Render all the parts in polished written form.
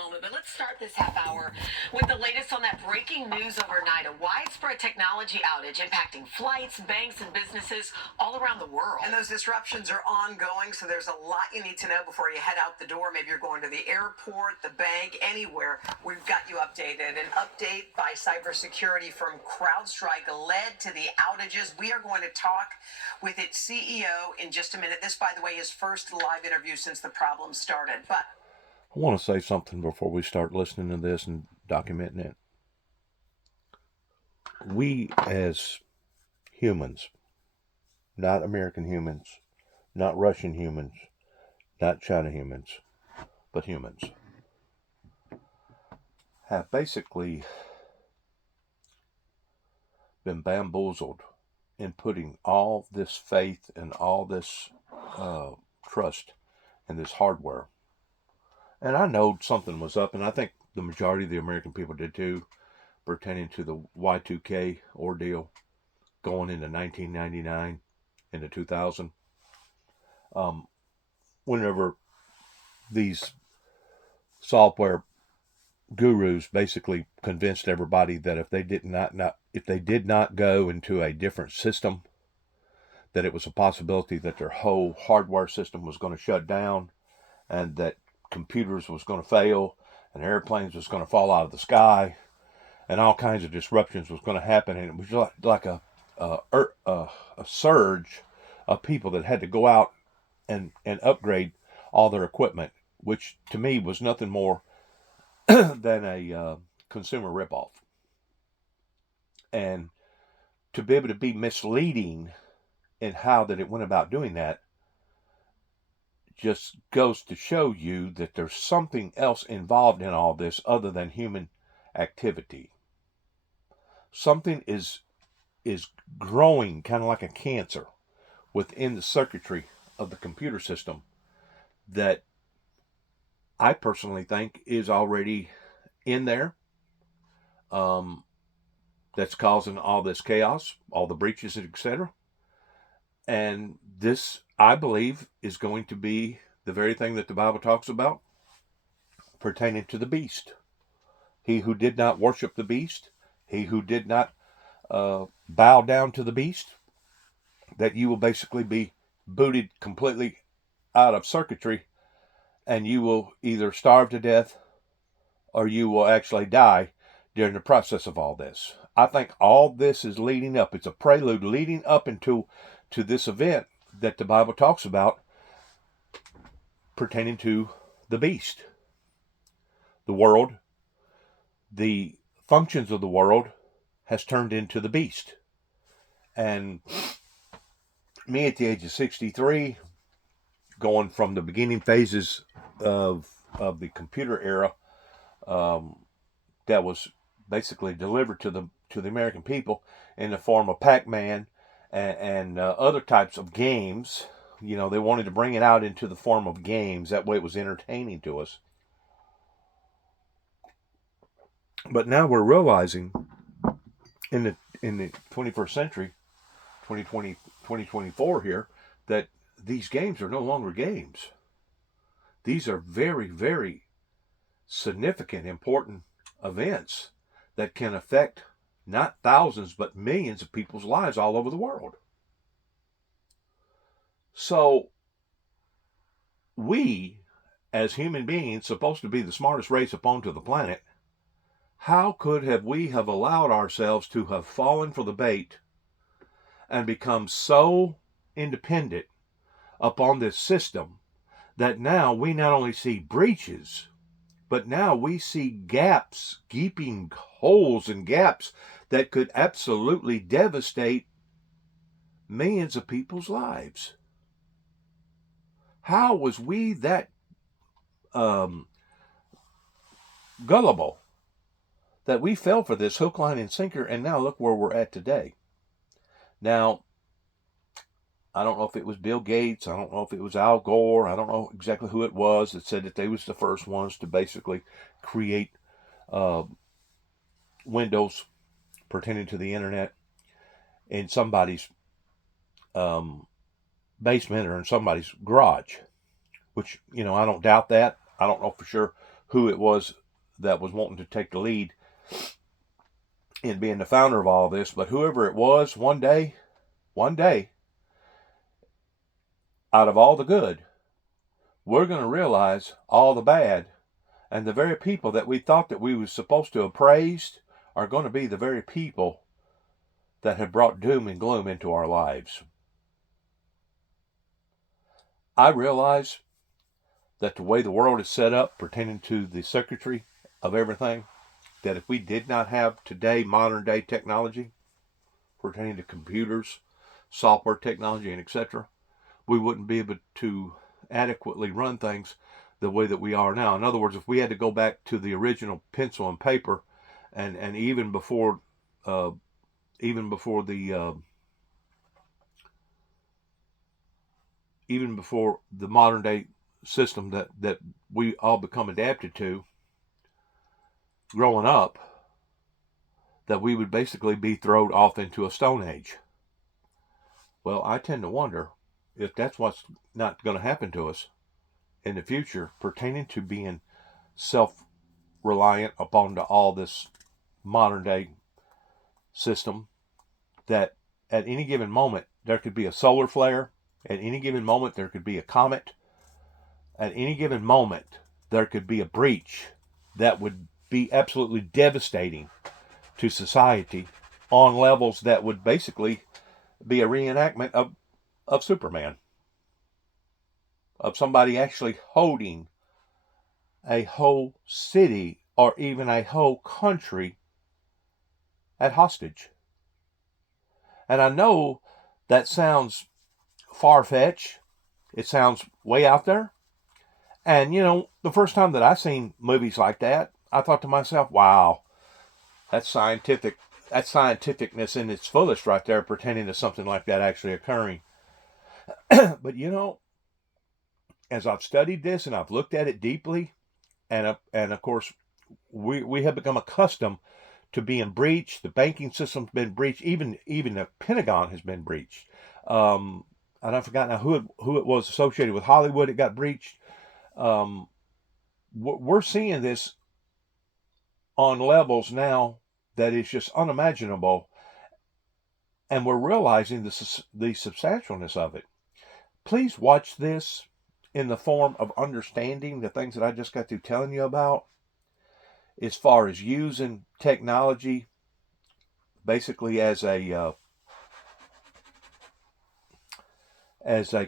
moment, but let's start this half hour with the latest on that breaking news overnight. A widespread technology outage impacting flights, banks, and businesses all around the world. And those disruptions are ongoing, so there's a lot you need to know before you head out the door. Maybe you're going to the airport, the bank, anywhere. We've got you updated. An update by cybersecurity from CrowdStrike led to the outages. We are going to talk with its CEO in just a minute. This, by the way, is first live interview since the problem started. But I want to say something before we start listening to this and documenting it. We as humans, not American humans, not Russian humans, not China humans, but humans, have basically been bamboozled in putting all this faith and all this trust in this hardware. And I know something was up, and I think the majority of the American people did too, pertaining to the W.2.K ordeal going into 1999, into 2000. Whenever these software gurus basically convinced everybody that if they did not go into a different system, that it was a possibility that their whole hardware system was going to shut down, and that computers was going to fail, and airplanes was going to fall out of the sky, and all kinds of disruptions was going to happen. And it was like a surge of people that had to go out and upgrade all their equipment, which to me was nothing more than a consumer ripoff. And to be able to be misleading in how that it went about doing that just goes to show you that there's something else involved in all this other than human activity. Something is growing kind of like a cancer within the circuitry of the computer system that I personally think is already in there. That's causing all this chaos, all the breaches, etc. And this, I believe, is going to be the very thing that the Bible talks about pertaining to the beast. He who did not worship the beast, he who did not bow down to the beast, that you will basically be booted completely out of circuitry, and you will either starve to death or you will actually die during the process of all this. I think all this is leading up. It's a prelude leading up into this event that the Bible talks about pertaining to the beast. The world, the functions of the world has turned into the beast. And me at the age of 63, going from the beginning phases of the computer era, that was basically delivered to the American people in the form of Pac-Man and other types of games. You know, they wanted to bring it out into the form of games. That way it was entertaining to us. But now we're realizing in the 21st century, 2020, 2024 here, that these games are no longer games. These are very, very significant, important events that can affect not thousands, but millions of people's lives all over the world. So we, as human beings, supposed to be the smartest race upon to the planet, how could we have allowed ourselves to have fallen for the bait and become so independent upon this system that now we not only see breaches, but now we see gaps, gaping holes and gaps that could absolutely devastate millions of people's lives? How was we that gullible that we fell for this hook, line, and sinker, and now look where we're at today? Now, I don't know if it was Bill Gates, I don't know if it was Al Gore, I don't know exactly who it was that said that they was the first ones to basically create windows pertaining to the internet in somebody's basement or in somebody's garage, which, you know, I don't doubt that. I don't know for sure who it was that was wanting to take the lead in being the founder of all this, but whoever it was, one day, out of all the good, we're going to realize all the bad, and the very people that we thought that we were supposed to have praised are going to be the very people that have brought doom and gloom into our lives. I realize that the way the world is set up pertaining to the circuitry of everything, that if we did not have today modern day technology pertaining to computers, software technology, and etc., we wouldn't be able to adequately run things the way that we are now. In other words, if we had to go back to the original pencil and paper, and even before the modern day system that we all become adapted to growing up, that we would basically be thrown off into a stone age. Well, I tend to wonder if that's what's not going to happen to us in the future pertaining to being self-reliant upon all this modern day system, that at any given moment there could be a solar flare, at any given moment there could be a comet, at any given moment there could be a breach that would be absolutely devastating to society on levels that would basically be a reenactment of Superman, of somebody actually holding a whole city or even a whole country at hostage. And I know that sounds far-fetched. It sounds way out there. And, the first time that I seen movies like that, I thought to myself, wow, that's scientific. That's scientificness in its fullest right there, pertaining to something like that actually occurring. But, as I've studied this and I've looked at it deeply, and of course, we have become accustomed to being breached. The banking system's been breached. Even the Pentagon has been breached. And I forgot now who it was associated with Hollywood. It got breached. We're seeing this on levels now that is just unimaginable, and we're realizing the substantialness of it. Please watch this in the form of understanding the things that I just got through telling you about, as far as using technology basically as a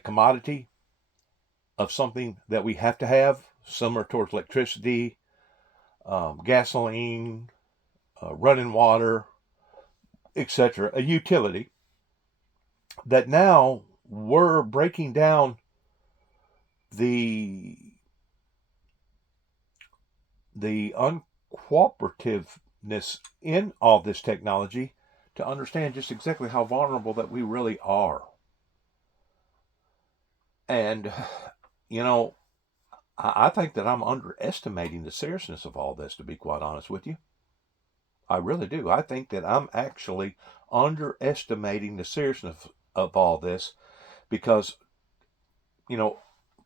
commodity of something that we have to have, similar towards electricity, gasoline, running water, etc., a utility, that now we're breaking down the uncooperativeness in all this technology to understand just exactly how vulnerable that we really are. And, I think that I'm underestimating the seriousness of all this, to be quite honest with you. I really do. I think that I'm actually underestimating the seriousness of all this, because,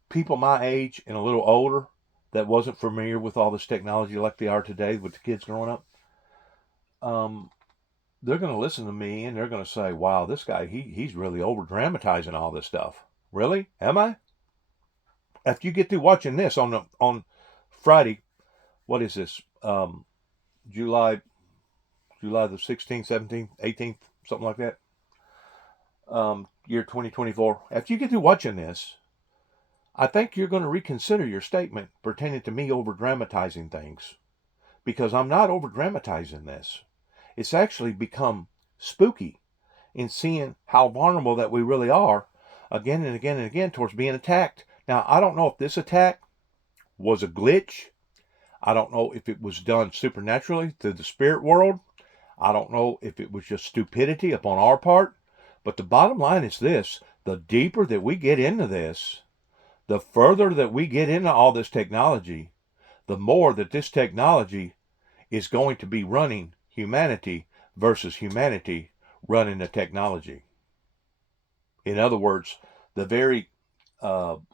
people my age and a little older that wasn't familiar with all this technology like they are today with the kids growing up, they're going to listen to me and they're going to say, wow, this guy, he's really over dramatizing all this stuff. Really? Am I? After you get through watching this on Friday, what is this? July the 16th, 17th, 18th, something like that. Year 2024. After you get through watching this, I think you're going to reconsider your statement pertaining to me over dramatizing things, because I'm not over dramatizing this. It's actually become spooky in seeing how vulnerable that we really are again and again and again towards being attacked. Now, I don't know if this attack was a glitch. I don't know if it was done supernaturally through the spirit world. I don't know if it was just stupidity upon our part. But the bottom line is this: the deeper that we get into this, the further that we get into all this technology, the more that this technology is going to be running humanity versus humanity running the technology. In other words, the very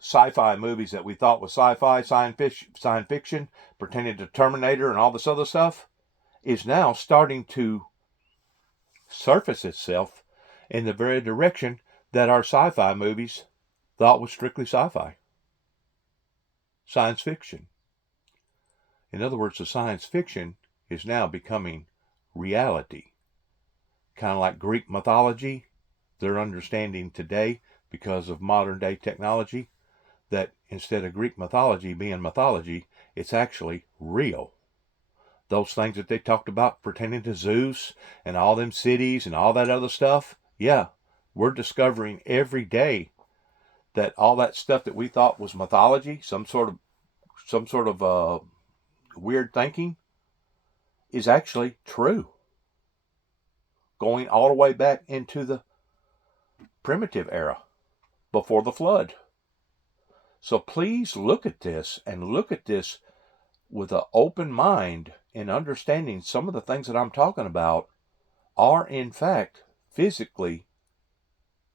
sci-fi movies that we thought was sci-fi, science fiction, pertaining to Terminator and all this other stuff, is now starting to surface itself in the very direction that our sci-fi movies thought was strictly sci-fi, science fiction. In other words, the science fiction is now becoming reality. Kind of like Greek mythology, they're understanding today, because of modern day technology, that instead of Greek mythology being mythology, it's actually real. Those things that they talked about pertaining to Zeus and all them cities and all that other stuff, yeah, we're discovering every day that all that stuff that we thought was mythology, some sort of weird thinking, is actually true. Going all the way back into the primitive era, before the flood. So please look at this, and look at this with an open mind, and understanding some of the things that I'm talking about are in fact physically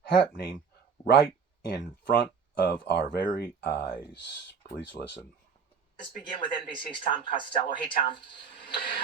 happening right in front of our very eyes. Please listen. Let's begin with NBC's Tom Costello. Hey, Tom.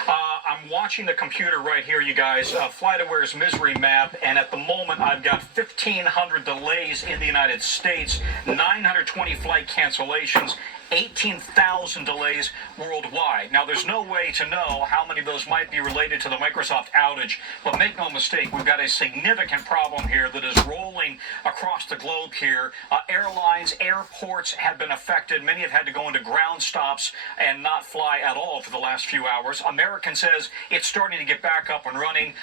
I'm watching the computer right here, you guys, FlightAware's misery map, and at the moment I've got 1,500 delays in the United States, 920 flight cancellations, 18,000 delays worldwide. Now, there's no way to know how many of those might be related to the Microsoft outage, but make no mistake, we've got a significant problem here that is rolling across the globe here. Airlines, airports have been affected. Many have had to go into ground stops and not fly at all for the last few hours. American says it's starting to get back up and running.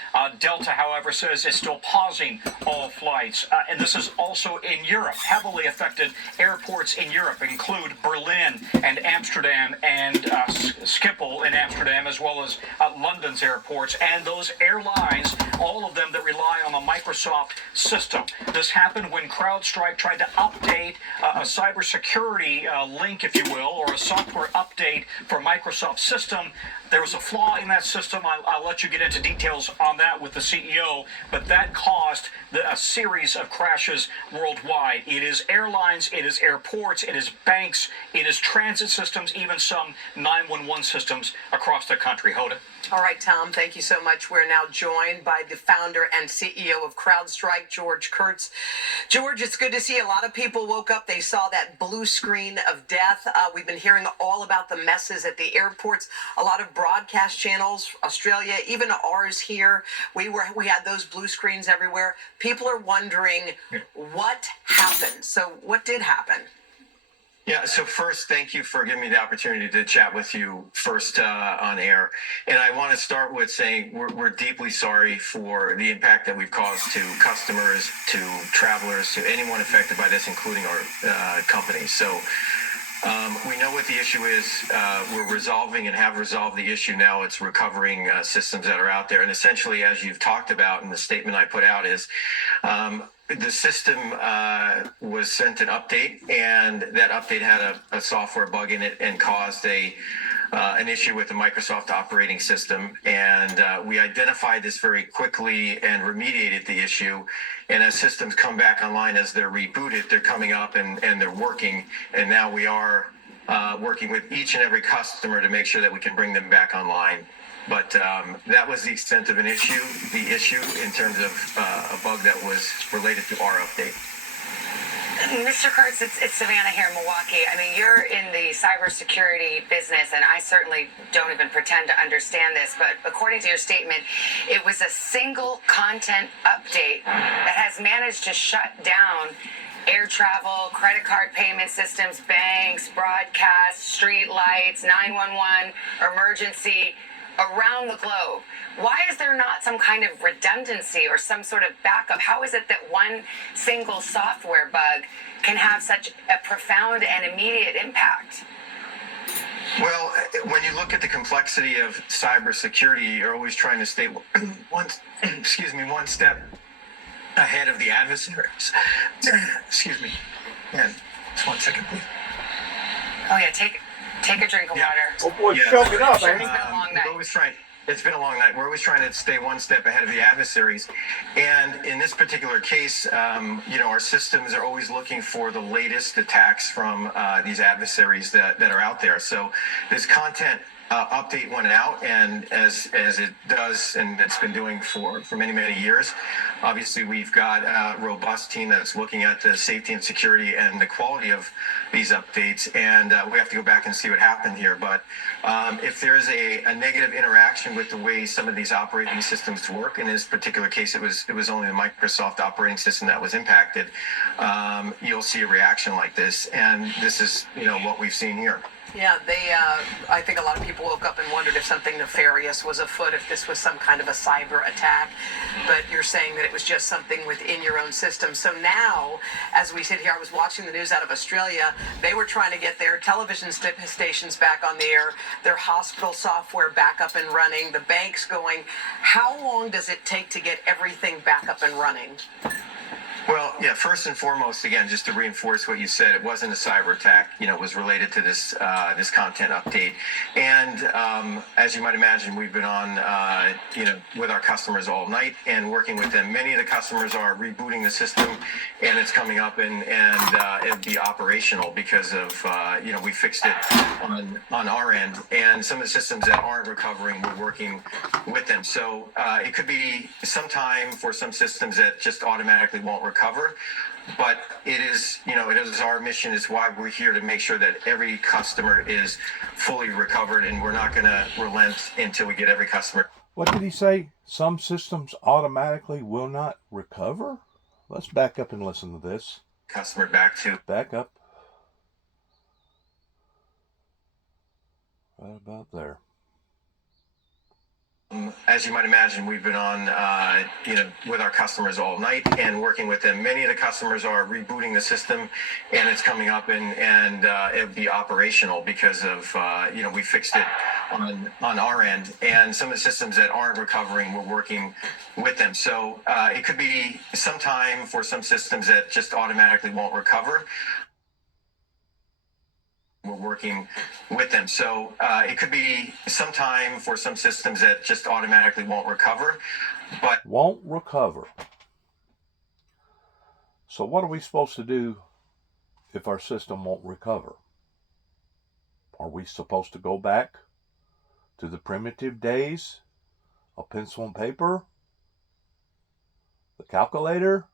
Delta, however, says it's still pausing all flights. And this is also in Europe. Heavily affected airports in Europe include Berlin and Amsterdam and Schiphol in Amsterdam, as well as London's airports. And those airlines, all of them that rely on the Microsoft system. This happened when CrowdStrike tried to update a cybersecurity link, if you will, or a software update for Microsoft system. There was a flaw in that system. I'll let you get into details on that with the CEO, but that caused a series of crashes worldwide. It is airlines, it is airports, it is banks, it is transit systems, even some 911 systems across the country. Hoda? All right, Tom, thank you so much. We're now joined by the founder and CEO of CrowdStrike, George Kurtz. George, it's good to see a lot of people woke up. They saw that blue screen of death. We've been hearing all about the messes at the airports. A lot of broadcast channels, Australia, even ours here, we had those blue screens everywhere. People are wondering what happened. So what did happen? Yeah, so first, thank you for giving me the opportunity to chat with you first on air. And I want to start with saying we're deeply sorry for the impact that we've caused to customers, to travelers, to anyone affected by this, including our company. So we know what the issue is. We're resolving and have resolved the issue now. It's recovering systems that are out there. And essentially, as you've talked about in the statement I put out, is the system was sent an update, and that update had a software bug in it and caused an issue with the Microsoft operating system. And we identified this very quickly and remediated the issue. And as systems come back online, as they're rebooted, they're coming up and they're working. And now we are working with each and every customer to make sure that we can bring them back online. But that was the extent of the issue in terms of a bug that was related to our update. Mr. Kurtz, it's Savannah here in Milwaukee. I mean, you're in the cybersecurity business, and I certainly don't even pretend to understand this, but according to your statement, it was a single content update that has managed to shut down air travel, credit card payment systems, banks, broadcast, street lights, 911, emergency, around the globe. Why is there not some kind of redundancy or some sort of backup? How is it that one single software bug can have such a profound and immediate impact? Well, when you look at the complexity of cybersecurity, you're always trying to stay one step ahead of the adversaries. Excuse me. Man, just 1 second, please. Oh yeah, take a drink of water. Oh boy, choking up, man. It's been a long night. Always trying. It's been a long night. We're always trying to stay one step ahead of the adversaries. And in this particular case, our systems are always looking for the latest attacks from these adversaries that are out there. So this content update went out, and as it does, and it's been doing for many years. Obviously, we've got a robust team that's looking at the safety and security and the quality of these updates, and we have to go back and see what happened here. But if there's a negative interaction with the way some of these operating systems work, in this particular case, it was only the Microsoft operating system that was impacted. You'll see a reaction like this, and this is what we've seen here. Yeah, I think a lot of people woke up and wondered if something nefarious was afoot, if this was some kind of a cyber attack. But you're saying that it was just something within your own system. So now, as we sit here, I was watching the news out of Australia. They were trying to get their television stations back on the air, their hospital software back up and running, the banks going. How long does it take to get everything back up and running? Well, yeah, first and foremost, again, just to reinforce what you said, it wasn't a cyber attack. It was related to this content update. And as you might imagine, we've been on, with our customers all night and working with them. Many of the customers are rebooting the system, and it's coming up and it'll be operational because of, we fixed it on our end. And some of the systems that aren't recovering, we're working with them. So it could be some time for some systems that just automatically won't recover, but it is our mission, is why we're here, to make sure that every customer is fully recovered, and we're not going to relent until we get every customer. What did he say? Some systems automatically will not recover? Let's back up and listen to this. Customer back up. Right about there. As you might imagine, we've been on, with our customers all night and working with them. Many of the customers are rebooting the system, and it's coming up and it'll be operational because of, we fixed it on our end. And some of the systems that aren't recovering, we're working with them. So it could be some time for some systems that just automatically won't recover. We're working with them. So it could be some time for some systems that just automatically won't recover. But won't recover. So what are we supposed to do if our system won't recover? Are we supposed to go back to the primitive days of pencil and paper, the calculator,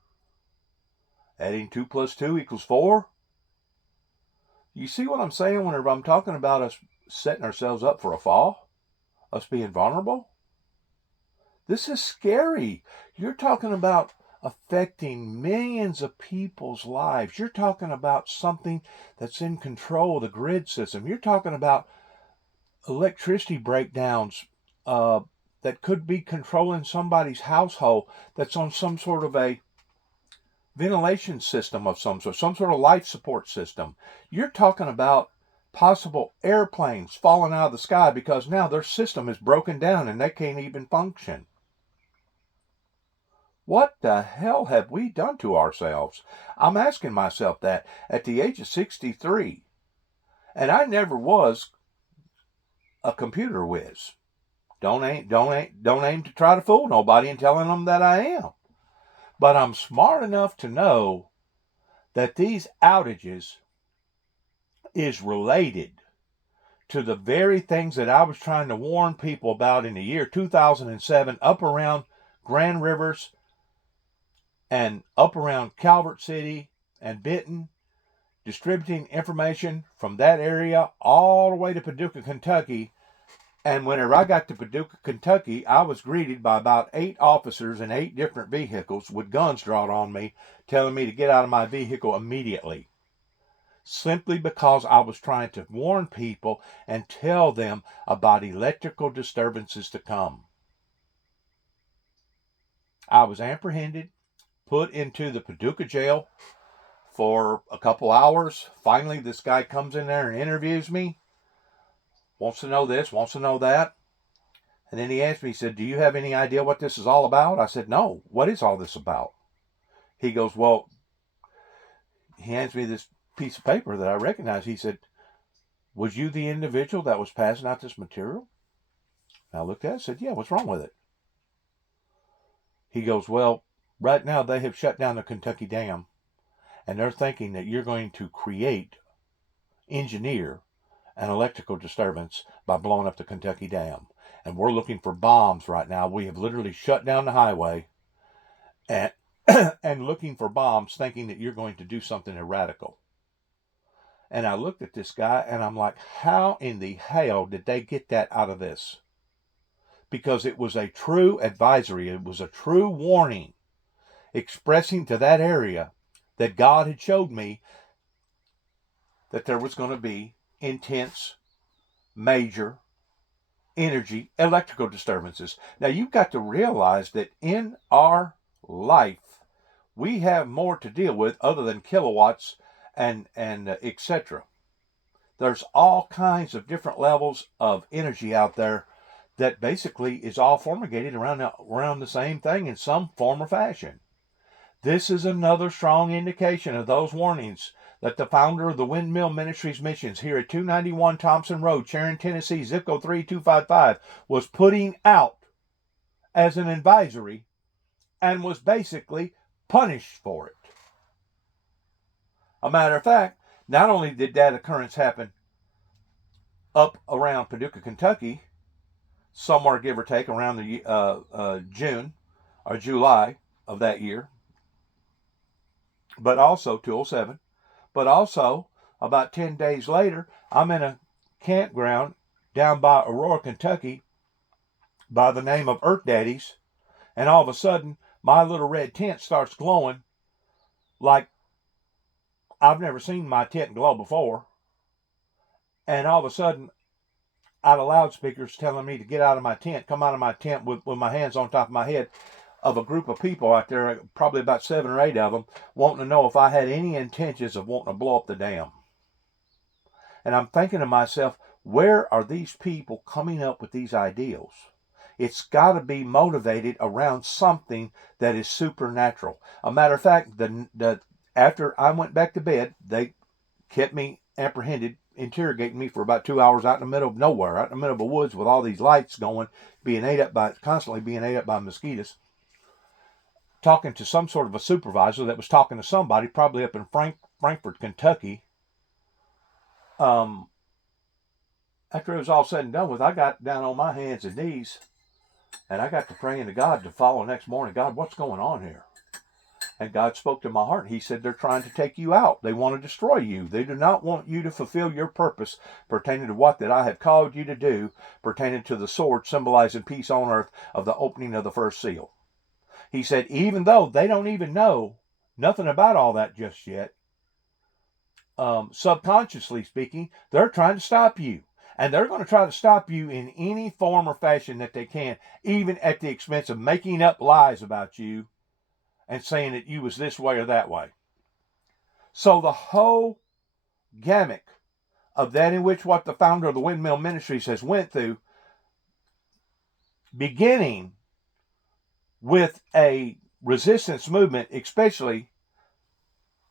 adding 2 + 2 = 4? You see what I'm saying whenever I'm talking about us setting ourselves up for a fall? Us being vulnerable? This is scary. You're talking about affecting millions of people's lives. You're talking about something that's in control of the grid system. You're talking about electricity breakdowns that could be controlling somebody's household that's on some sort of a ventilation system of some sort of life support system. You're talking about possible airplanes falling out of the sky because now their system is broken down and they can't even function. What the hell have we done to ourselves? I'm asking myself that at the age of 63. And I never was a computer whiz. Don't aim to try to fool nobody in telling them that I am. But I'm smart enough to know that these outages is related to the very things that I was trying to warn people about in the year 2007 up around Grand Rivers and up around Calvert City and Benton, distributing information from that area all the way to Paducah, Kentucky. And whenever I got to Paducah, Kentucky, I was greeted by about 8 officers in 8 different vehicles with guns drawn on me, telling me to get out of my vehicle immediately. Simply because I was trying to warn people and tell them about electrical disturbances to come. I was apprehended, put into the Paducah jail for a couple hours. Finally, this guy comes in there and interviews me. Wants to know this, wants to know that. And then he asked me, he said, "Do you have any idea what this is all about?" I said, "No, what is all this about?" He goes, "Well," he hands me this piece of paper that I recognize. He said, "Was you the individual that was passing out this material?" And I looked at it and said, yeah, what's wrong with it? He goes, well, right now they have shut down the Kentucky Dam, and they're thinking that you're going to engineer an electrical disturbance by blowing up the Kentucky Dam. And we're looking for bombs right now. We have literally shut down the highway and, and looking for bombs, thinking that you're going to do something radical. And I looked at this guy and I'm like, how in the hell did they get that out of this? Because it was a true advisory. It was a true warning expressing to that area that God had showed me that there was going to be intense, major energy electrical disturbances. Now you've got to realize that in our life, we have more to deal with other than kilowatts and etc. There's all kinds of different levels of energy out there that basically is all formulated around the same thing in some form or fashion. This is another strong indication of those warnings that the founder of the Windmill Ministries missions here at 291 Thompson Road, Sharon, Tennessee, zip code 38255, was putting out as an advisory and was basically punished for it. A matter of fact, not only did that occurrence happen up around Paducah, Kentucky, somewhere give or take around the June or July of that year, but also 207, but also about 10 days later, I'm in a campground down by Aurora, Kentucky by the name of Earth Daddies, and all of a sudden my little red tent starts glowing like I've never seen my tent glow before. And all of a sudden, out of loudspeakers telling me to get out of my tent, come out of my tent with my hands on top of my head, of a group of people out there, probably about 7 or 8 of them, wanting to know if I had any intentions of wanting to blow up the dam. And I'm thinking to myself, where are these people coming up with these ideals? It's got to be motivated around something that is supernatural. A matter of fact, after I went back to bed, they kept me apprehended, interrogating me for about 2 hours out in the middle of nowhere, out in the middle of the woods with all these lights going, constantly being ate up by mosquitoes, talking to some sort of a supervisor that was talking to somebody, probably up in Frankfort, Kentucky. After it was all said and done with, I got down on my hands and knees, and I got to praying to God to follow next morning, God, what's going on here? And God spoke to my heart. He said, they're trying to take you out. They want to destroy you. They do not want you to fulfill your purpose pertaining to what that I have called you to do, pertaining to the sword symbolizing peace on earth of the opening of the first seal. He said, even though they don't even know nothing about all that just yet, subconsciously speaking, they're trying to stop you. And they're going to try to stop you in any form or fashion that they can, even at the expense of making up lies about you and saying that you was this way or that way. So the whole gamut of that in which what the founder of the Windmill Ministries has went through, beginning with a resistance movement, especially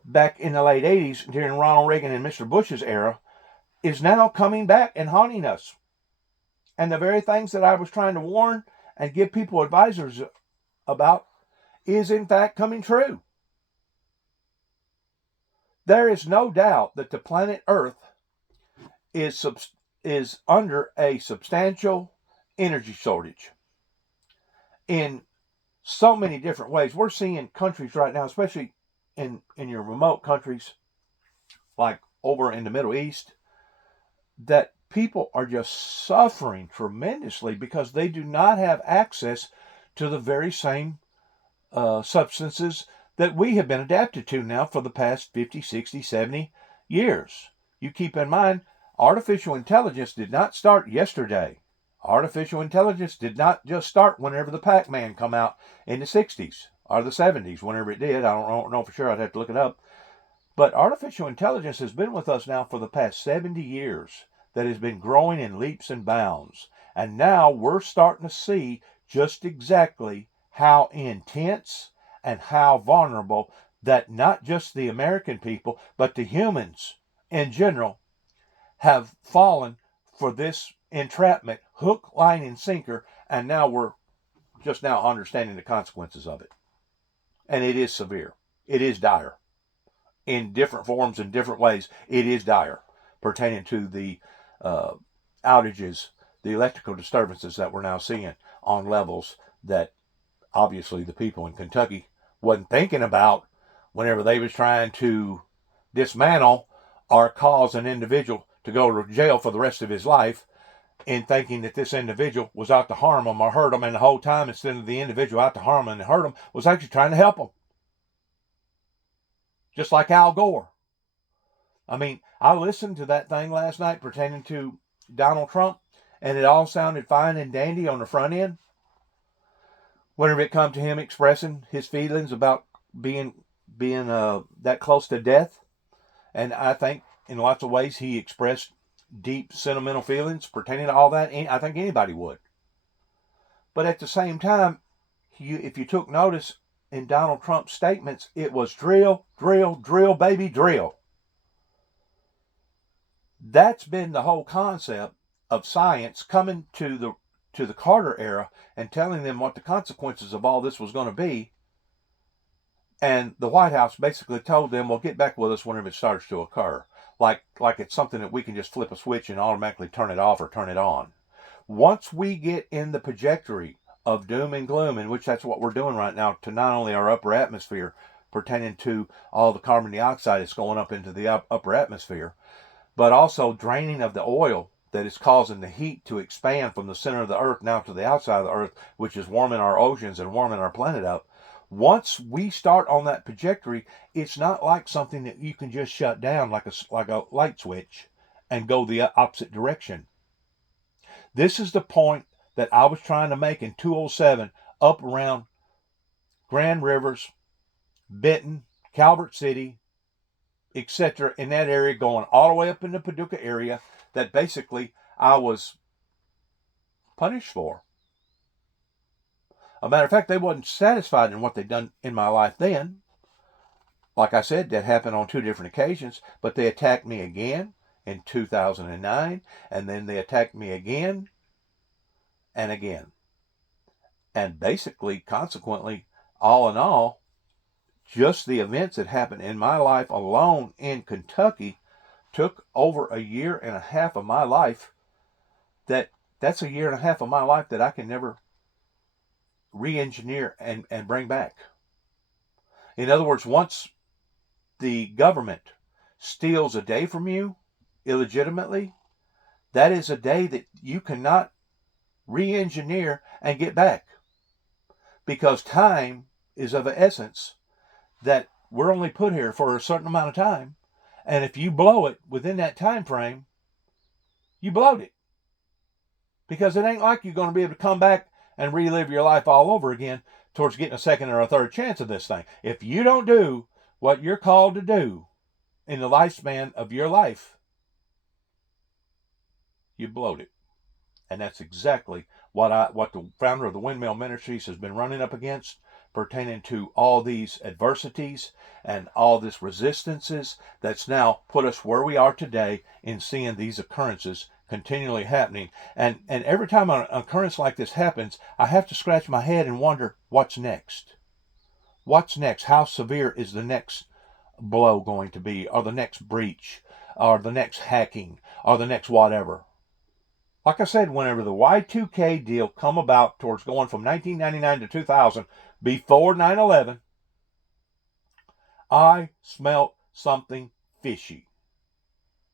back in the late 80s during Ronald Reagan and Mr. Bush's era, is now coming back and haunting us. And the very things that I was trying to warn and give people advisors about is in fact coming true. There is no doubt that the planet Earth is under a substantial energy shortage in so many different ways. We're seeing countries right now, especially in your remote countries like over in the Middle East, that people are just suffering tremendously because they do not have access to the very same substances that we have been adapted to now for the past 50, 60, 70 years. You keep in mind, artificial intelligence did not start yesterday. Artificial intelligence did not just start whenever the Pac-Man come out in the 60s or the 70s, whenever it did. I don't know for sure. I'd have to look it up. But artificial intelligence has been with us now for the past 70 years. That has been growing in leaps and bounds. And now we're starting to see just exactly how intense and how vulnerable that not just the American people, but the humans in general have fallen for this entrapment hook, line, and sinker, and now we're just now understanding the consequences of it. And it is severe. It is dire. In different forms and different ways, it is dire, pertaining to the outages, the electrical disturbances that we're now seeing on levels that obviously the people in Kentucky wasn't thinking about whenever they was trying to dismantle or cause an individual to go to jail for the rest of his life, in thinking that this individual was out to harm them or hurt them, and the whole time, instead of the individual out to harm them and hurt them, was actually trying to help them. Just like Al Gore. I mean, I listened to that thing last night pertaining to Donald Trump, and it all sounded fine and dandy on the front end. Whenever it come to him expressing his feelings about being that close to death, and I think in lots of ways he expressed deep sentimental feelings pertaining to all that. I think anybody would. But at the same time, if you took notice in Donald Trump's statements, it was drill, drill, drill, baby, drill. That's been the whole concept of science coming to the Carter era and telling them what the consequences of all this was going to be. And the White House basically told them, well, get back with us whenever it starts to occur. Like it's something that we can just flip a switch and automatically turn it off or turn it on. Once we get in the trajectory of doom and gloom, in which that's what we're doing right now to not only our upper atmosphere, pertaining to all the carbon dioxide that's going up into the upper atmosphere, but also draining of the oil that is causing the heat to expand from the center of the earth now to the outside of the earth, which is warming our oceans and warming our planet up. Once we start on that trajectory, it's not like something that you can just shut down like a light switch and go the opposite direction. This is the point that I was trying to make in 207 up around Grand Rivers, Benton, Calvert City, etc., in that area, going all the way up in the Paducah area, that basically I was punished for. A matter of fact, they wasn't satisfied in what they'd done in my life then. Like I said, that happened on 2 different occasions, but they attacked me again in 2009, and then they attacked me again and again. And basically, consequently, all in all, just the events that happened in my life alone in Kentucky took over a year and a half of my life. That's a year and a half of my life that I can never re-engineer and bring back. In other words, once the government steals a day from you illegitimately, that is a day that you cannot re-engineer and get back, because time is of an essence that we're only put here for a certain amount of time, and if you blow it within that time frame, you blowed it, because it ain't like you're going to be able to come back and relive your life all over again towards getting a second or a third chance of this thing. If you don't do what you're called to do in the lifespan of your life, you blowed it. And that's exactly what the founder of the Windmill Ministries has been running up against, pertaining to all these adversities and all this resistances that's now put us where we are today in seeing these occurrences continually happening. And every time an occurrence like this happens, I have to scratch my head and wonder, what's next? What's next? How severe is the next blow going to be, or the next breach, or the next hacking, or the next whatever? Like I said, whenever the Y2K deal come about towards going from 1999 to 2000, before 9/11, I smelt something fishy.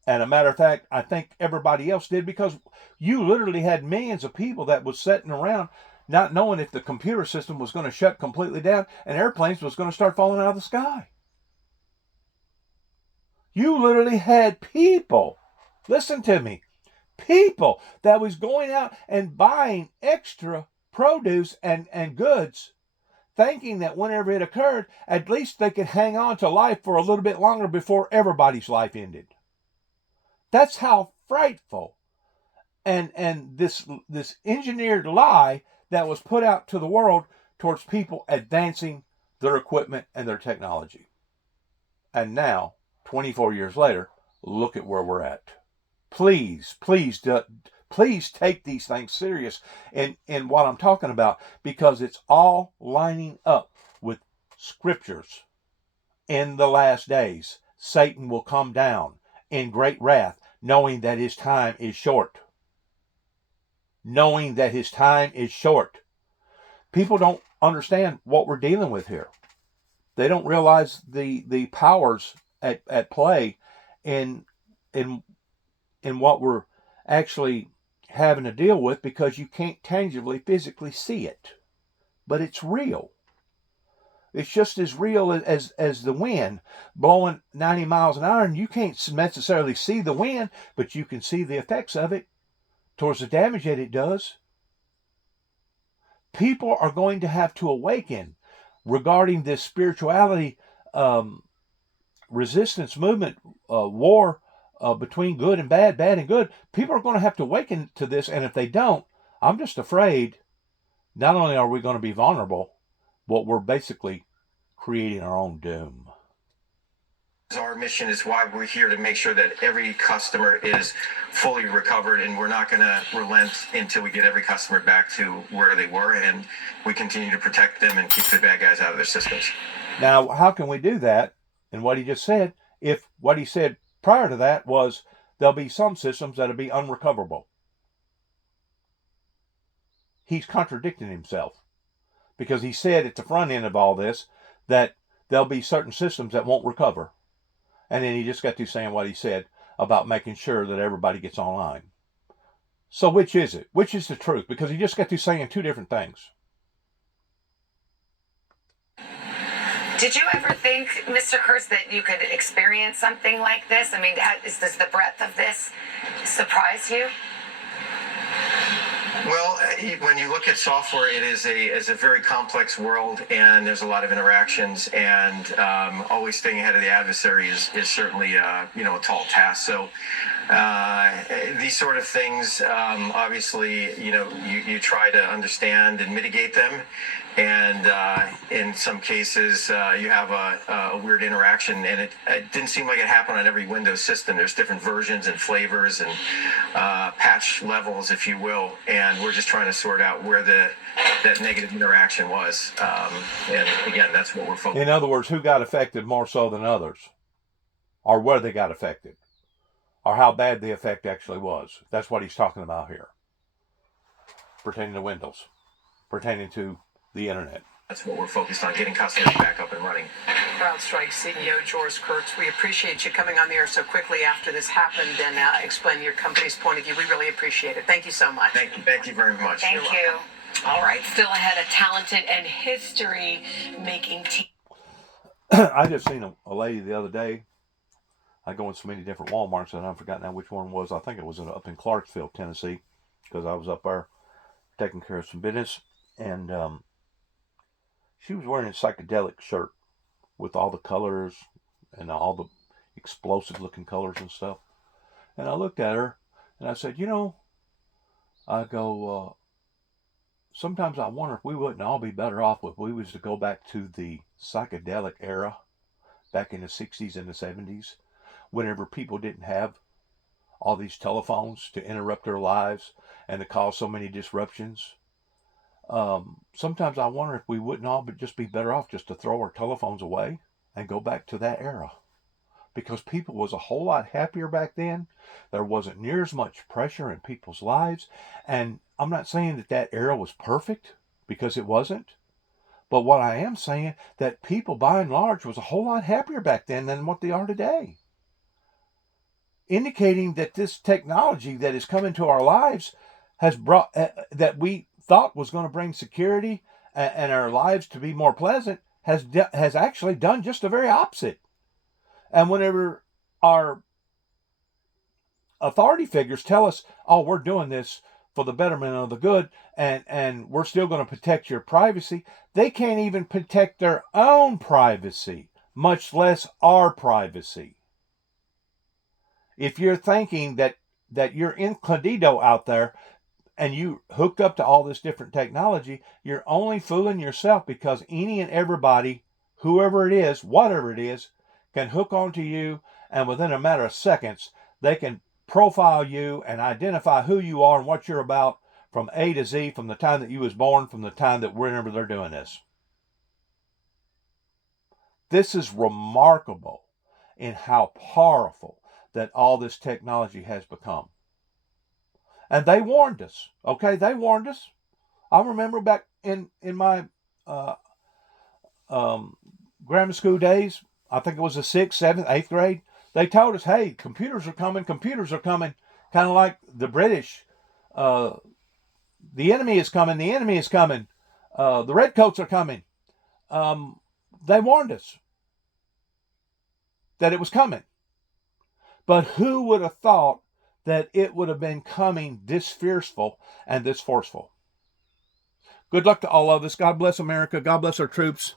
And a matter of fact, I think everybody else did, because you literally had millions of people that was sitting around not knowing if the computer system was going to shut completely down and airplanes was going to start falling out of the sky. You literally had people, listen to me, people that was going out and buying extra produce and goods, thinking that whenever it occurred, at least they could hang on to life for a little bit longer before everybody's life ended. That's how frightful and this engineered lie that was put out to the world towards people advancing their equipment and their technology. And now, 24 years later, look at where we're at. Please please take these things serious in what I'm talking about, because it's all lining up with scriptures. In the last days, Satan will come down in great wrath, knowing that his time is short. Knowing that his time is short. People don't understand what we're dealing with here. They don't realize the powers at play in what we're actually having to deal with, because you can't tangibly, physically see it. But it's real. It's just as real as the wind blowing 90 miles an hour, and you can't necessarily see the wind, but you can see the effects of it towards the damage that it does. People are going to have to awaken regarding this spirituality resistance movement, war between good and bad, bad and good. People are going to have to awaken to this, and if they don't, I'm just afraid not only are we going to be vulnerable, but we're basically creating our own doom. Our mission is why we're here, to make sure that every customer is fully recovered, and we're not going to relent until we get every customer back to where they were, and we continue to protect them and keep the bad guys out of their systems. Now, how can we do that in what he just said, if what he said prior to that was there'll be some systems that'll be unrecoverable? He's contradicting himself, because he said at the front end of all this that there'll be certain systems that won't recover. And then he just got to saying what he said about making sure that everybody gets online. So which is it? Which is the truth? Because he just got to saying two different things. Did you ever think, Mr. Kurtz, that you could experience something like this? I mean, does the breadth of this surprise you? Well, when you look at software, it is a very complex world, and there's a lot of interactions, and always staying ahead of the adversary is certainly a tall task. So these sort of things, obviously, you try to understand and mitigate them. And in some cases, you have a weird interaction, and it didn't seem like it happened on every Windows system. There's different versions and flavors and patch levels, if you will, and we're just trying to sort out where that negative interaction was. And again, that's what we're focused on. In other words, who got affected more so than others, or where they got affected, or how bad the effect actually was. That's what he's talking about here, pertaining to Windows, pertaining to the internet. That's what we're focused on, getting customers back up and running. CrowdStrike CEO George Kurtz, we appreciate you coming on the air so quickly after this happened and explaining your company's point of view. We really appreciate it. Thank you so much. Thank you very much. Thank you. All right, still ahead, a talented and history-making team. I just seen a lady the other day. I go in so many different Walmarts that I've forgotten now which one it was. I think it was up in Clarksville, Tennessee, because I was up there taking care of some business. And she was wearing a psychedelic shirt with all the colors and all the explosive looking colors and stuff. And I looked at her and I said, sometimes I wonder if we wouldn't all be better off if we was to go back to the psychedelic era back in the 60s and the 70s, whenever people didn't have all these telephones to interrupt their lives and to cause so many disruptions. Sometimes I wonder if we wouldn't all just be better off just to throw our telephones away and go back to that era, because people was a whole lot happier back then. There wasn't near as much pressure in people's lives, and I'm not saying that era was perfect, because it wasn't, but what I am saying that people by and large was a whole lot happier back then than what they are today, indicating that this technology that has come into our lives has brought that we thought was going to bring security and our lives to be more pleasant has actually done just the very opposite. And whenever our authority figures tell us, oh, we're doing this for the betterment of the good, and we're still going to protect your privacy, they can't even protect their own privacy, much less our privacy. If you're thinking that you're incognito out there and you hooked up to all this different technology, you're only fooling yourself, because any and everybody, whoever it is, whatever it is, can hook onto you, and within a matter of seconds, they can profile you and identify who you are and what you're about from A to Z, from the time that you was born, from the time that whenever they're doing this. This is remarkable in how powerful that all this technology has become. And they warned us, okay? They warned us. I remember back in my grammar school days, I think it was the 6th, 7th, 8th grade, they told us, hey, computers are coming, kind of like the British. The enemy is coming, the redcoats are coming. They warned us that it was coming. But who would have thought that it would have been coming this fearful and this forceful? Good luck to all of us. God bless America. God bless our troops.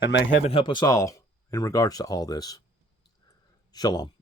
And may heaven help us all in regards to all this. Shalom.